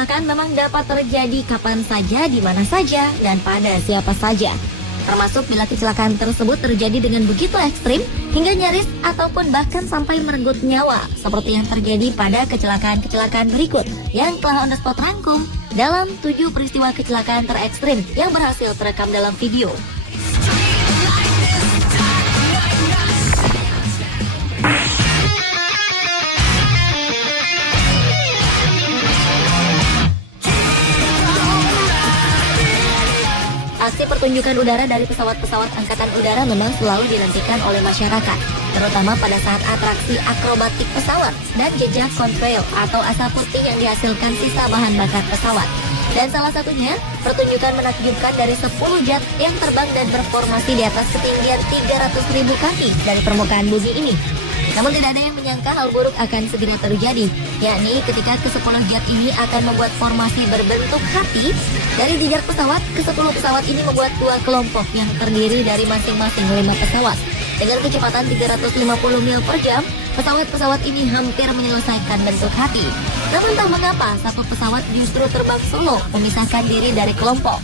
Kecelakaan memang dapat terjadi kapan saja, di mana saja, dan pada siapa saja. Termasuk bila kecelakaan tersebut terjadi dengan begitu ekstrim hingga nyaris ataupun bahkan sampai merenggut nyawa, seperti yang terjadi pada kecelakaan-kecelakaan berikut yang telah on the spot rangkum dalam 7 peristiwa kecelakaan terekstrim yang berhasil terekam dalam video. Aksi pertunjukan udara dari pesawat-pesawat angkatan udara memang selalu dinantikan oleh masyarakat, terutama pada saat atraksi akrobatik pesawat dan jejak contrail atau asap putih yang dihasilkan sisa bahan bakar pesawat. Dan salah satunya, pertunjukan menakjubkan dari 10 jet yang terbang dan berformasi di atas ketinggian 300.000 kaki dari permukaan bumi ini. Namun tidak ada yang menyangka hal buruk akan segera terjadi, yakni ketika ke-10 jet ini akan membuat formasi berbentuk hati. Dari 3 pesawat, ke-10 pesawat ini membuat 2 kelompok yang terdiri dari masing-masing 5 pesawat. Dengan kecepatan 350 mil per jam, pesawat-pesawat ini hampir menyelesaikan bentuk hati. Namun tak mengapa, satu pesawat justru terbang solo, memisahkan diri dari kelompok.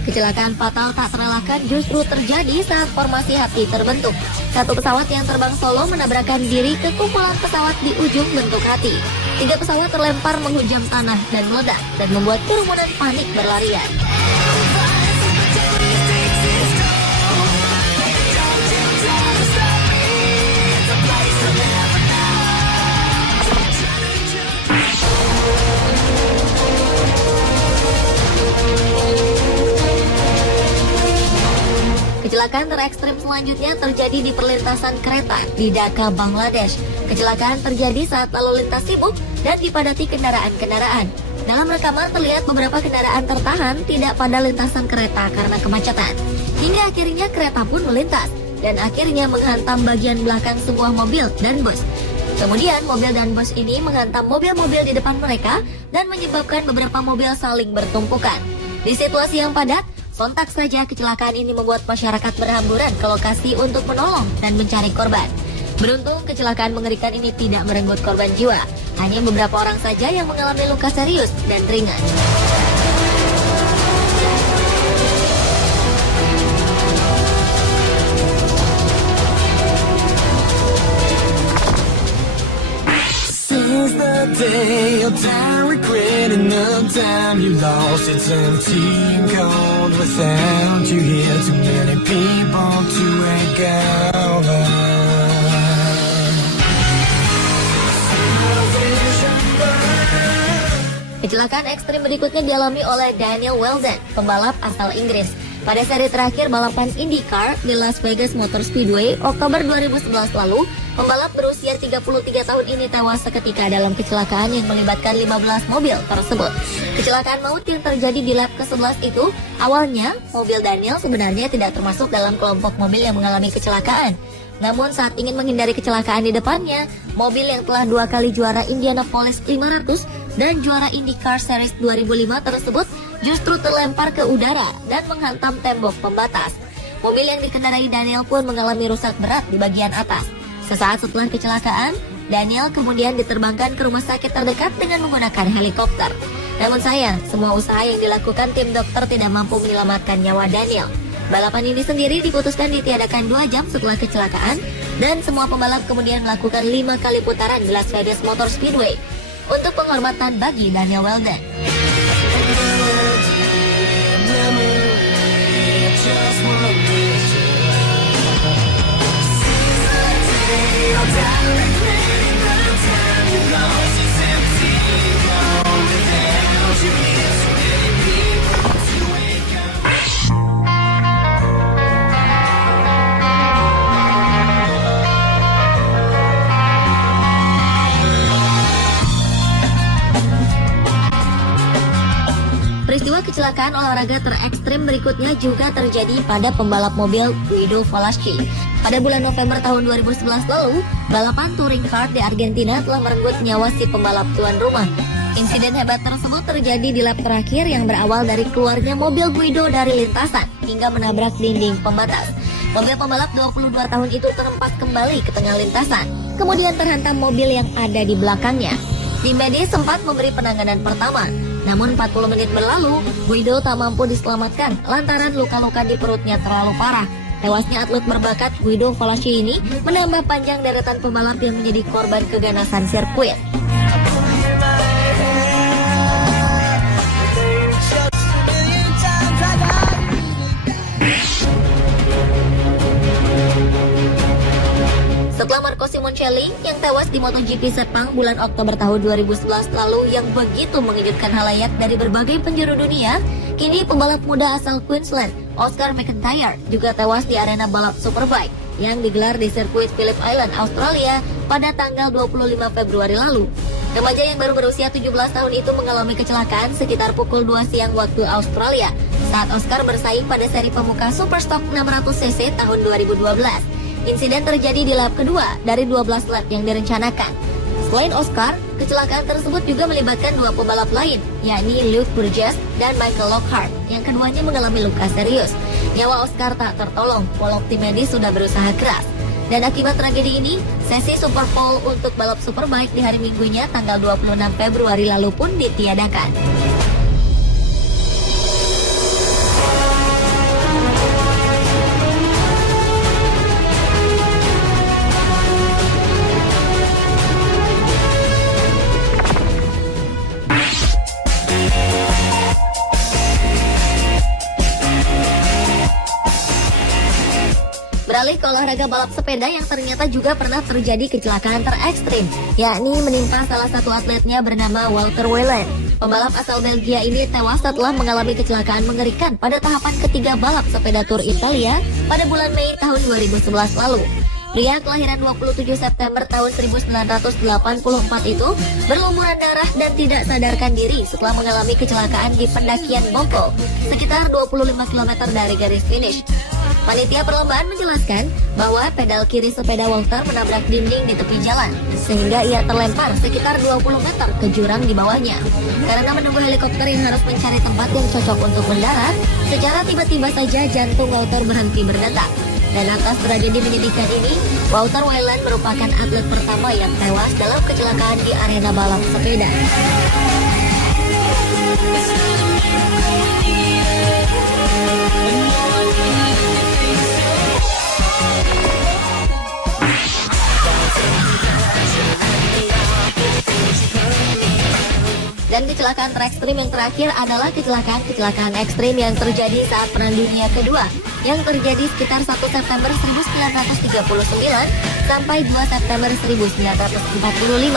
Kecelakaan fatal tak terelakkan justru terjadi saat formasi hati terbentuk. Satu pesawat yang terbang solo menabrakkan diri ke kumpulan pesawat di ujung bentuk hati. 3 pesawat terlempar menghujam tanah dan meledak dan membuat kerumunan panik berlarian. Kecelakaan terekstrim selanjutnya terjadi di perlintasan kereta di Dhaka, Bangladesh. Kecelakaan terjadi saat lalu lintas sibuk dan dipadati kendaraan-kendaraan. Dalam rekaman terlihat beberapa kendaraan tertahan tidak pada lintasan kereta karena kemacetan. Hingga akhirnya kereta pun melintas dan akhirnya menghantam bagian belakang sebuah mobil dan bus. Kemudian mobil dan bus ini menghantam mobil-mobil di depan mereka dan menyebabkan beberapa mobil saling bertumpukan. Di situasi yang padat, sontak saja kecelakaan ini membuat masyarakat berhamburan ke lokasi untuk menolong dan mencari korban. Beruntung kecelakaan mengerikan ini tidak merenggut korban jiwa. Hanya beberapa orang saja yang mengalami luka serius dan ringan. Since the day of time, regretting the time you lost, it's empty and cold without you here. Too many people to recover. Kecelakaan ekstrim berikutnya dialami oleh Daniel Wheldon, pembalap asal Inggris. Pada seri terakhir balapan IndyCar di Las Vegas Motor Speedway, Oktober 2011 lalu, pembalap berusia 33 tahun ini tewas seketika dalam kecelakaan yang melibatkan 15 mobil tersebut. Kecelakaan maut yang terjadi di lap ke-11 itu, awalnya mobil Daniel sebenarnya tidak termasuk dalam kelompok mobil yang mengalami kecelakaan. Namun saat ingin menghindari kecelakaan di depannya, mobil yang telah 2 kali juara Indianapolis 500 dan juara IndyCar Series 2005 tersebut justru terlempar ke udara dan menghantam tembok pembatas. Mobil yang dikendarai Daniel pun mengalami rusak berat di bagian atas. Sesaat setelah kecelakaan, Daniel kemudian diterbangkan ke rumah sakit terdekat dengan menggunakan helikopter. Namun sayang, semua usaha yang dilakukan tim dokter tidak mampu menyelamatkan nyawa Daniel. Balapan ini sendiri diputuskan ditiadakan 2 jam setelah kecelakaan dan semua pembalap kemudian melakukan 5 kali putaran di Las Vegas Motor Speedway untuk penghormatan bagi Daniel Wheldon. Peristiwa kecelakaan olahraga terekstrim berikutnya juga terjadi pada pembalap mobil Guido Velaschi. Pada bulan November tahun 2011 lalu, balapan touring car di Argentina telah merenggut nyawa si pembalap tuan rumah. Insiden hebat tersebut terjadi di lap terakhir yang berawal dari keluarnya mobil Guido dari lintasan hingga menabrak dinding pembatas. Mobil pembalap 22 tahun itu terempas kembali ke tengah lintasan, kemudian terhantam mobil yang ada di belakangnya. Tim medis sempat memberi penanganan pertama, Namun 40 menit berlalu, Guido tak mampu diselamatkan lantaran luka-luka di perutnya terlalu parah. Tewasnya atlet berbakat Guido Volacci ini menambah panjang deretan pembalap yang menjadi korban keganasan sirkuit. Setelah Marco Simoncelli yang tewas di MotoGP Sepang bulan Oktober tahun 2011 lalu yang begitu mengejutkan halayak dari berbagai penjuru dunia, kini pembalap muda asal Queensland, Oscar McIntyre, juga tewas di arena balap Superbike yang digelar di sirkuit Phillip Island, Australia pada tanggal 25 Februari lalu. Remaja yang baru berusia 17 tahun itu mengalami kecelakaan sekitar pukul 2 siang waktu Australia saat Oscar bersaing pada seri pemuka Superstock 600cc tahun 2012. Insiden terjadi di lap kedua dari 12 lap yang direncanakan. Selain Oscar, kecelakaan tersebut juga melibatkan dua pembalap lain, yakni Luke Burgess dan Michael Lockhart, yang keduanya mengalami luka serius. Nyawa Oscar tak tertolong, walau tim medis sudah berusaha keras. Dan akibat tragedi ini, sesi Super Pole untuk balap Superbike di hari Minggunya tanggal 26 Februari lalu pun ditiadakan. Beralih ke olahraga balap sepeda yang ternyata juga pernah terjadi kecelakaan terekstrim, yakni menimpa salah satu atletnya bernama Wouter Wellen. Pembalap asal Belgia ini tewas setelah mengalami kecelakaan mengerikan pada tahapan ketiga balap sepeda Tour Italia pada bulan Mei tahun 2011 lalu. Pria kelahiran 27 September tahun 1984 itu berlumuran darah dan tidak sadarkan diri setelah mengalami kecelakaan di pendakian Boko, sekitar 25 km dari garis finish. Panitia perlombaan menjelaskan bahwa pedal kiri sepeda Wouter menabrak dinding di tepi jalan, sehingga ia terlempar sekitar 20 meter ke jurang di bawahnya. Karena menunggu helikopter yang harus mencari tempat yang cocok untuk mendarat, secara tiba-tiba saja jantung Wouter berhenti berdetak. Dan atas tragedi menyedihkan ini, Wouter Wellen merupakan atlet pertama yang tewas dalam kecelakaan di arena balap sepeda. Dan kecelakaan terekstrim yang terakhir adalah kecelakaan ekstrim yang terjadi saat Perang Dunia Kedua yang terjadi sekitar 1 September 1939 sampai 2 September 1945.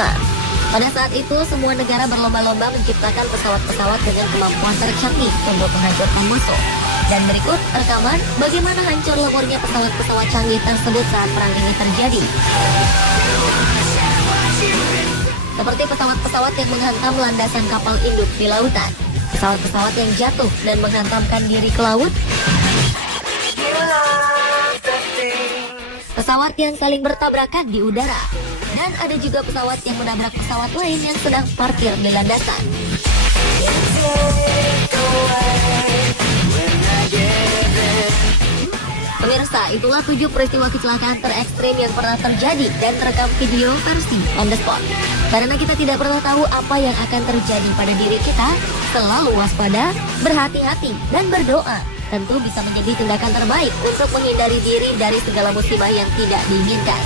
Pada saat itu, semua negara berlomba-lomba menciptakan pesawat-pesawat dengan kemampuan tercanggih untuk menghancurkan musuh. Dan berikut rekaman bagaimana hancur leburnya pesawat-pesawat canggih tersebut saat perang ini terjadi. Seperti pesawat-pesawat yang menghantam landasan kapal induk di lautan, pesawat-pesawat yang jatuh dan menghantamkan diri ke laut, pesawat yang saling bertabrakan di udara, dan ada juga pesawat yang menabrak pesawat lain yang sedang parkir di landasan. Pemirsa, itulah 7 peristiwa kecelakaan terekstrim yang pernah terjadi dan terekam video versi on the spot. Karena kita tidak pernah tahu apa yang akan terjadi pada diri kita, selalu waspada, berhati-hati, dan berdoa tentu bisa menjadi tindakan terbaik untuk menghindari diri dari segala musibah yang tidak diinginkan.